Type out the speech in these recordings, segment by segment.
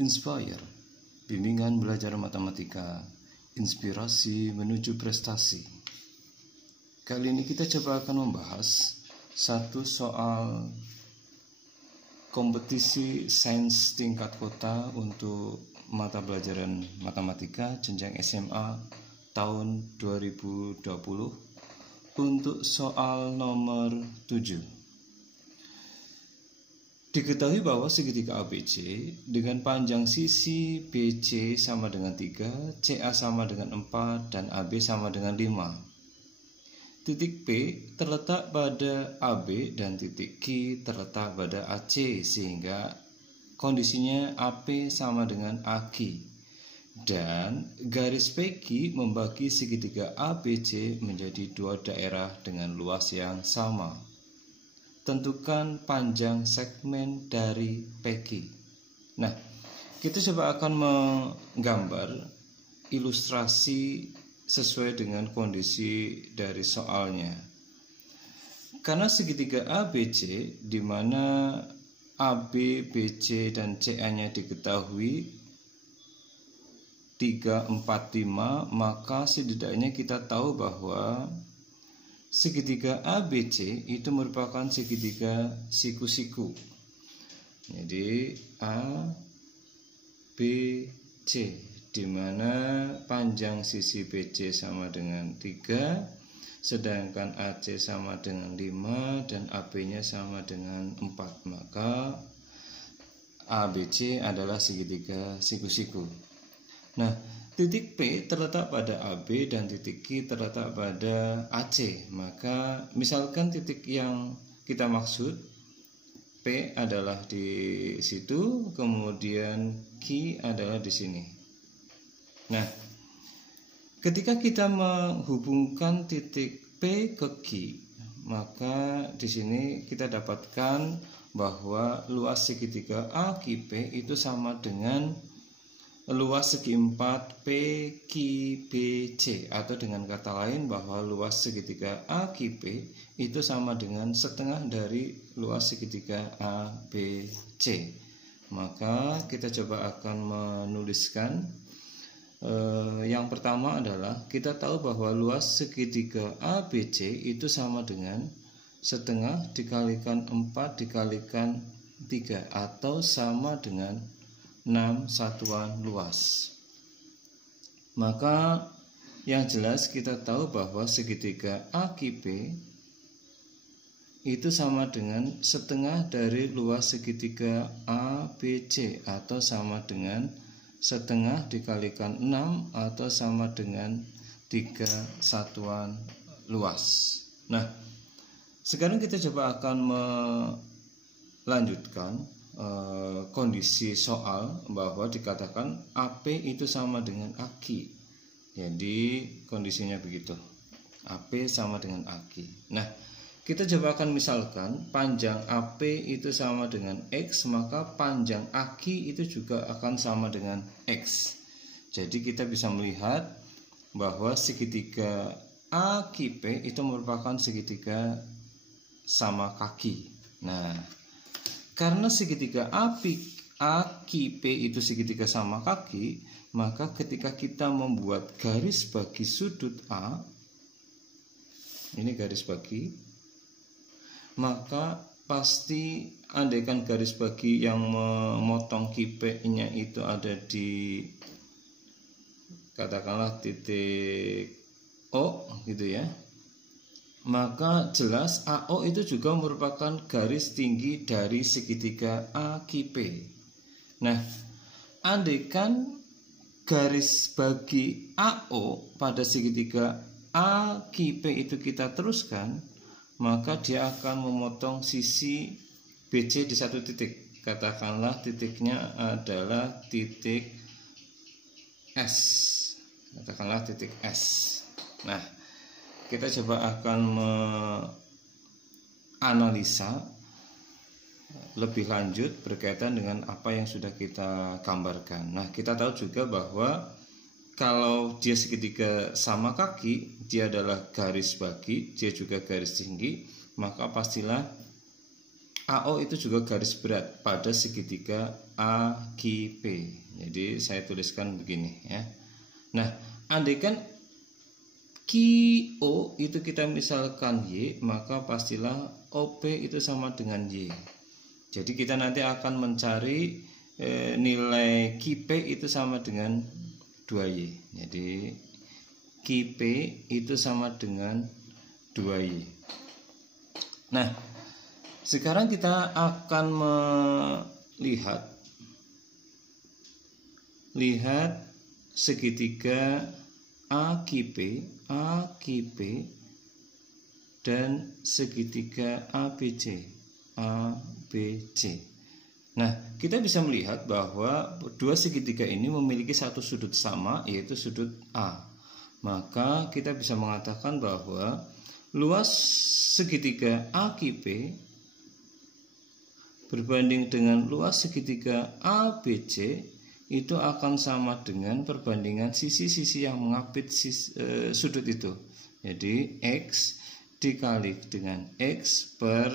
Inspire, bimbingan belajar matematika, inspirasi menuju prestasi. Kali ini kita coba akan membahas satu soal kompetisi sains tingkat kota untuk mata pelajaran matematika jenjang SMA tahun 2020 untuk soal nomor 7. Diketahui bahwa segitiga ABC dengan panjang sisi BC sama dengan 3, CA sama dengan 4, dan AB sama dengan 5. Titik P terletak pada AB dan titik Q terletak pada AC, sehingga kondisinya AP sama dengan AQ. Dan garis PQ membagi segitiga ABC menjadi dua daerah dengan luas yang sama. Tentukan panjang segmen dari PQ. Nah, kita coba akan menggambar ilustrasi sesuai dengan kondisi dari soalnya. Karena segitiga ABC di mana AB, BC, dan CA-nya diketahui 3, 4, 5, maka setidaknya kita tahu bahwa segitiga ABC itu merupakan segitiga siku-siku. Jadi A, B, C, di mana panjang sisi BC sama dengan 3, sedangkan AC sama dengan 5 dan AB-nya sama dengan 4. Maka ABC adalah segitiga siku-siku. Nah, titik P terletak pada AB dan titik Q terletak pada AC. Maka misalkan titik yang kita maksud P adalah di situ, kemudian Q adalah di sini. Nah, ketika kita menghubungkan titik P ke Q, maka di sini kita dapatkan bahwa luas segitiga AQP itu sama dengan luas segi 4 PQBC, atau dengan kata lain bahwa luas segitiga AQP itu sama dengan setengah dari luas segitiga ABC. Maka kita coba akan menuliskan yang pertama adalah kita tahu bahwa luas segitiga ABC itu sama dengan setengah dikalikan 4 dikalikan 3, atau sama dengan 6 satuan luas. Maka yang jelas kita tahu bahwa segitiga AQP itu sama dengan setengah dari luas segitiga ABC, atau sama dengan setengah dikalikan 6, atau sama dengan 3 satuan luas. Nah, sekarang kita coba akan melanjutkan kondisi soal bahwa dikatakan AP itu sama dengan AQ. Jadi kondisinya begitu, AP sama dengan AQ. Nah, kita coba akan misalkan panjang AP itu sama dengan X, maka panjang AQ itu juga akan sama dengan X. Jadi kita bisa melihat bahwa segitiga AQP itu merupakan segitiga sama kaki. Nah, karena segitiga AQP itu segitiga sama kaki, maka ketika kita membuat garis bagi sudut A, ini garis bagi, maka pasti andaikan garis bagi yang memotong QP-nya itu ada di katakanlah titik O gitu ya, maka jelas AO itu juga merupakan garis tinggi dari segitiga AQP. Nah, andaikan garis bagi AO pada segitiga AQP itu kita teruskan, maka dia akan memotong sisi BC di satu titik. Katakanlah titiknya adalah titik S. Katakanlah titik S. Nah, kita coba akan menganalisa lebih lanjut berkaitan dengan apa yang sudah kita gambarkan. Nah, kita tahu juga bahwa kalau dia segitiga sama kaki, dia adalah garis bagi, dia juga garis tinggi, maka pastilah AO itu juga garis berat pada segitiga AQP. Jadi saya tuliskan begini ya. Nah, andaikan QO itu kita misalkan Y, maka pastilah OP itu sama dengan Y. Jadi kita nanti akan mencari nilai QP itu sama dengan 2Y. Jadi QP itu sama dengan 2Y. Nah, sekarang kita akan melihat segitiga AQP dan segitiga ABC. Nah, kita bisa melihat bahwa dua segitiga ini memiliki satu sudut sama, yaitu sudut A. Maka kita bisa mengatakan bahwa luas segitiga AQP berbanding dengan luas segitiga ABC itu akan sama dengan perbandingan sisi-sisi yang mengapit sudut itu. Jadi X dikali dengan X per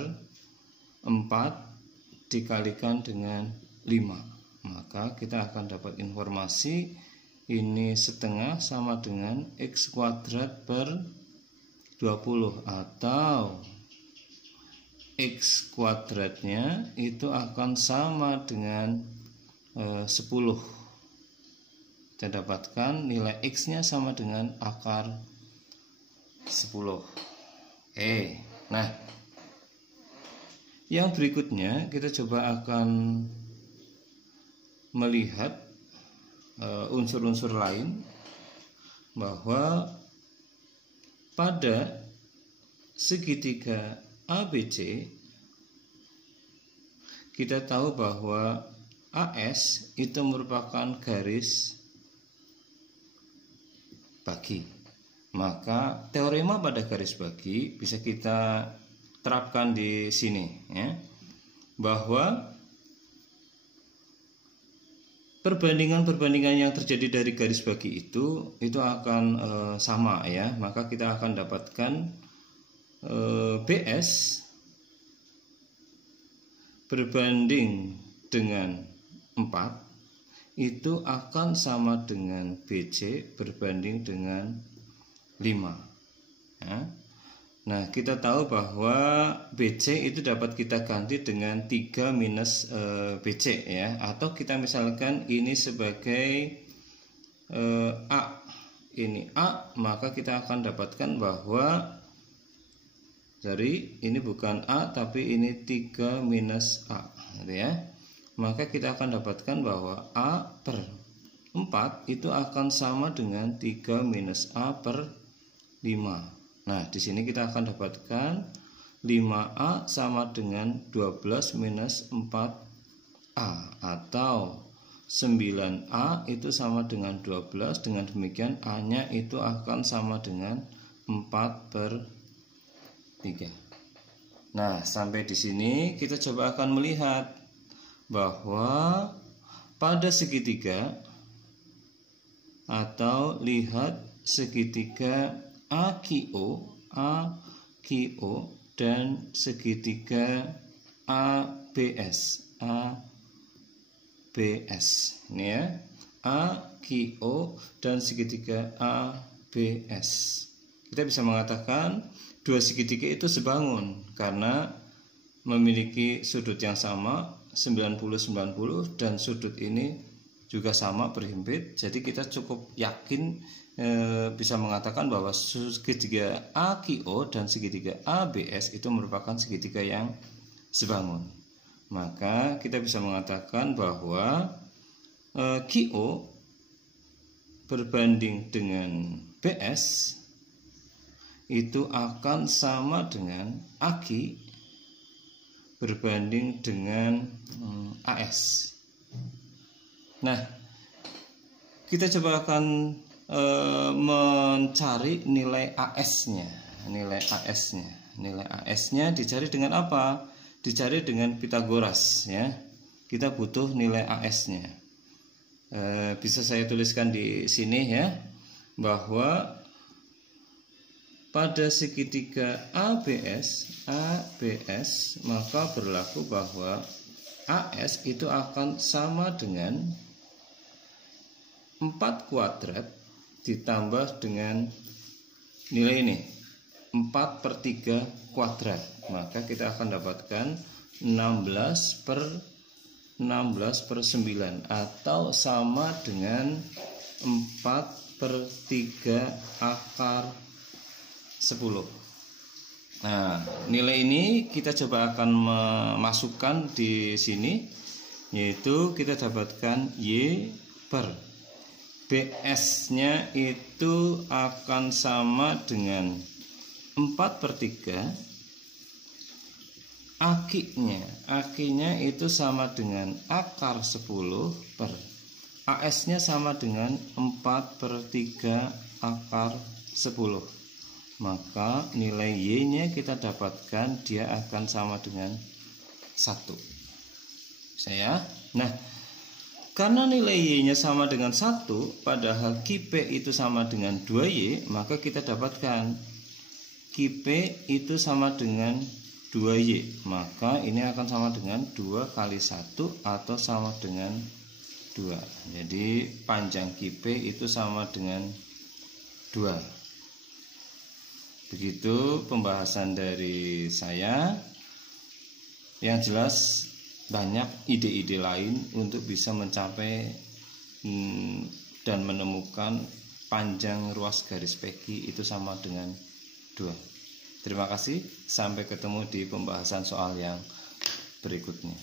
4 dikalikan dengan 5. Maka kita akan dapat informasi ini setengah sama dengan X kuadrat per 20, atau X kuadratnya itu akan sama dengan 10. Kita dapatkan nilai X nya sama dengan akar 10. Nah, yang berikutnya kita coba akan melihat unsur-unsur lain, bahwa pada segitiga ABC kita tahu bahwa AS itu merupakan garis bagi. Maka teorema pada garis bagi bisa kita terapkan di sini ya, bahwa perbandingan yang terjadi dari garis bagi itu akan sama ya. Maka kita akan dapatkan BS berbanding dengan 4 itu akan sama dengan BC berbanding dengan 5 ya. Nah, kita tahu bahwa BC itu dapat kita ganti dengan 3 minus BC ya, atau kita misalkan ini sebagai A, ini A, maka kita akan dapatkan bahwa dari ini bukan A tapi ini 3 minus A gitu ya. Maka kita akan dapatkan bahwa A per 4 itu akan sama dengan 3 minus A per 5. Nah, di sini kita akan dapatkan 5A sama dengan 12 minus 4A, atau 9A itu sama dengan 12. Dengan demikian A-nya itu akan sama dengan 4 per 3. Nah, sampai di sini kita coba akan melihat bahwa pada segitiga, atau lihat segitiga AQO dan segitiga ABS ini ya, AQO dan segitiga ABS. Kita bisa mengatakan dua segitiga itu sebangun karena memiliki sudut yang sama 90-90 dan sudut ini juga sama berhimpit. Jadi kita cukup yakin bisa mengatakan bahwa segitiga AQO dan segitiga ABS itu merupakan segitiga yang sebangun. Maka kita bisa mengatakan bahwa QO berbanding dengan BS itu akan sama dengan AQ berbanding dengan AS. Nah, kita coba akan mencari nilai AS-nya. Nilai AS-nya dicari dengan apa? Dicari dengan Pitagoras ya. Kita butuh nilai AS-nya. Bisa saya tuliskan di sini ya, bahwa pada segitiga ABS, maka berlaku bahwa AS itu akan sama dengan 4 kuadrat ditambah dengan nilai ini 4/3 kuadrat. Maka kita akan dapatkan 16/9 atau sama dengan 4/3 akar 10. Nah, nilai ini kita coba akan memasukkan di sini, yaitu kita dapatkan Y per BS-nya itu akan sama dengan 4/3. Akinya itu sama dengan akar 10 per AS-nya sama dengan 4/3 akar 10. Maka nilai Y-nya kita dapatkan dia akan sama dengan 1. Nah, karena nilai Y-nya sama dengan 1, padahal QP itu sama dengan 2Y, maka kita dapatkan QP itu sama dengan 2Y. Maka ini akan sama dengan 2 kali 1 atau sama dengan 2. Jadi panjang QP itu sama dengan 2. Begitu pembahasan dari saya. Yang jelas banyak ide-ide lain untuk bisa mencapai dan menemukan panjang ruas garis PQ itu sama dengan 2. Terima kasih, sampai ketemu di pembahasan soal yang berikutnya.